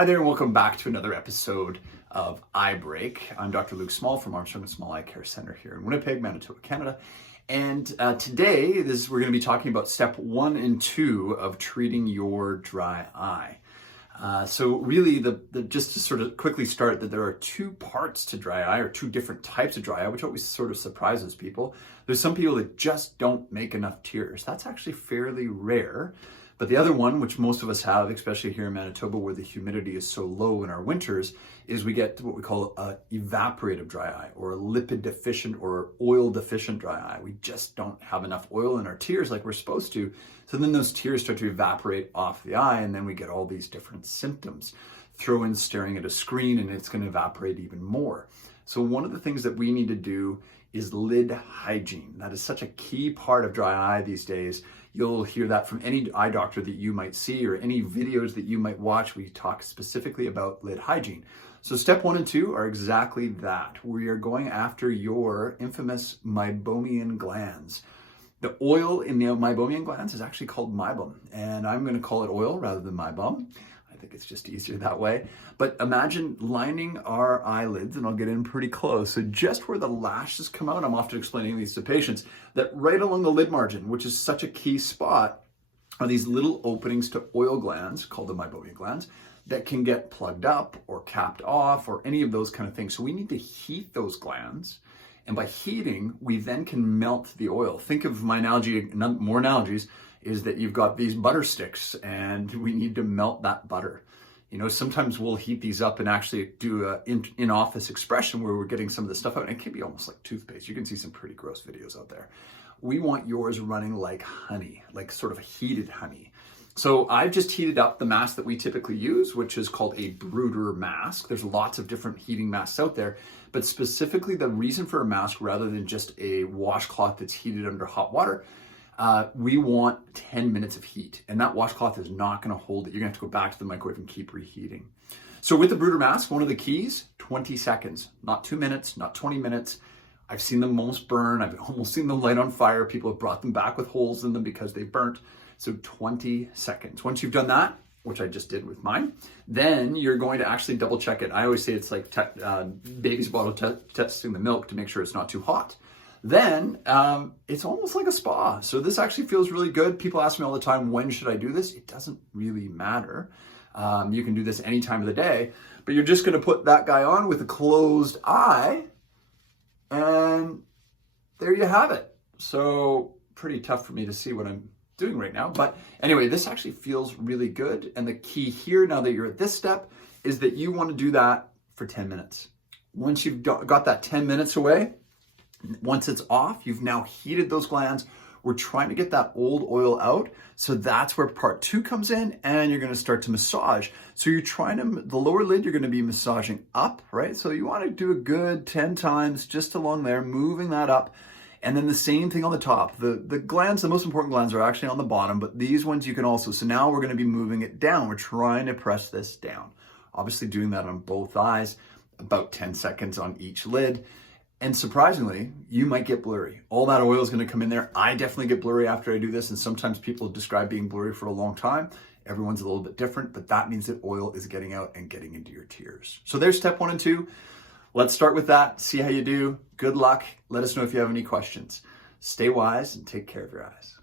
Hi there and welcome back to another episode of Eye Break. I'm Dr. Luke Small from Armstrong Small Eye Care Center here in Winnipeg, Manitoba, Canada. And today we're going to be talking about step 1 and 2 of treating your dry eye. So really, just to sort of quickly start, that there are two parts to dry eye, or two different types of dry eye, which always sort of surprises people. There's some people that just don't make enough tears. That's actually fairly rare. But the other one, which most of us have, especially here in Manitoba where the humidity is so low in our winters, is we get what we call evaporative dry eye, or a lipid deficient or oil deficient dry eye. We just don't have enough oil in our tears like we're supposed to. So then those tears start to evaporate off the eye, and then we get all these different symptoms. Throw in staring at a screen and it's going to evaporate even more. So one of the things that we need to do is lid hygiene. That is such a key part of dry eye these days. You'll hear that from any eye doctor that you might see, or any videos that you might watch. We talk specifically about lid hygiene. So step 1 and 2 are exactly that. We are going after your infamous Meibomian glands. The oil in the Meibomian glands is actually called meibum, and I'm going to call it oil rather than meibum. I think it's just easier that way. But imagine lining our eyelids, and I'll get in pretty close. So just where the lashes come out, I'm often explaining these to patients, that right along the lid margin, which is such a key spot, are these little openings to oil glands called the Meibomian glands that can get plugged up or capped off or any of those kind of things. So we need to heat those glands. And by heating, we then can melt the oil. Think of my analogy, more analogies, is that you've got these butter sticks and we need to melt that butter. You know, sometimes we'll heat these up and actually do a in-office expression where we're getting some of the stuff out. And it can be almost like toothpaste. You can see some pretty gross videos out there. We want yours running like honey, like sort of heated honey. So I've just heated up the mask that we typically use, which is called a brooder mask. There's lots of different heating masks out there, but specifically the reason for a mask rather than just a washcloth that's heated under hot water, we want 10 minutes of heat, and that washcloth is not going to hold it. You're going to have to go back to the microwave and keep reheating. So with the brooder mask, one of the keys, 20 seconds, not 2 minutes, not 20 minutes. I've seen them almost burn. I've almost seen them light on fire. People have brought them back with holes in them because they burnt. So 20 seconds. Once you've done that, which I just did with mine, then you're going to actually double check it. I always say it's like baby's bottle testing the milk to make sure it's not too hot. Then it's almost like a spa. So this actually feels really good. People ask me all the time, when should I do this? It doesn't really matter. You can do this any time of the day, but you're just going to put that guy on with a closed eye, and there you have it. So pretty tough for me to see what I'm doing right now. But anyway, this actually feels really good. And the key here, now that you're at this step, is that you want to do that for 10 minutes. Once you've got that 10 minutes away, once it's off, you've now heated those glands. We're trying to get that old oil out. So that's where part 2 comes in, and you're going to start to massage. So you're trying to, the lower lid, you're going to be massaging up, right? So you want to do a good 10 times just along there, moving that up. And then the same thing on the top. The glands, the most important glands are actually on the bottom, but these ones you can also. So now we're going to be moving it down. We're trying to press this down. Obviously doing that on both eyes, about 10 seconds on each lid. And surprisingly, you might get blurry. All that oil is going to come in there. I definitely get blurry after I do this, and sometimes people describe being blurry for a long time. Everyone's a little bit different, but that means that oil is getting out and getting into your tears. So there's step 1 and 2. Let's start with that. See how you do. Good luck. Let us know if you have any questions. Stay wise and take care of your eyes.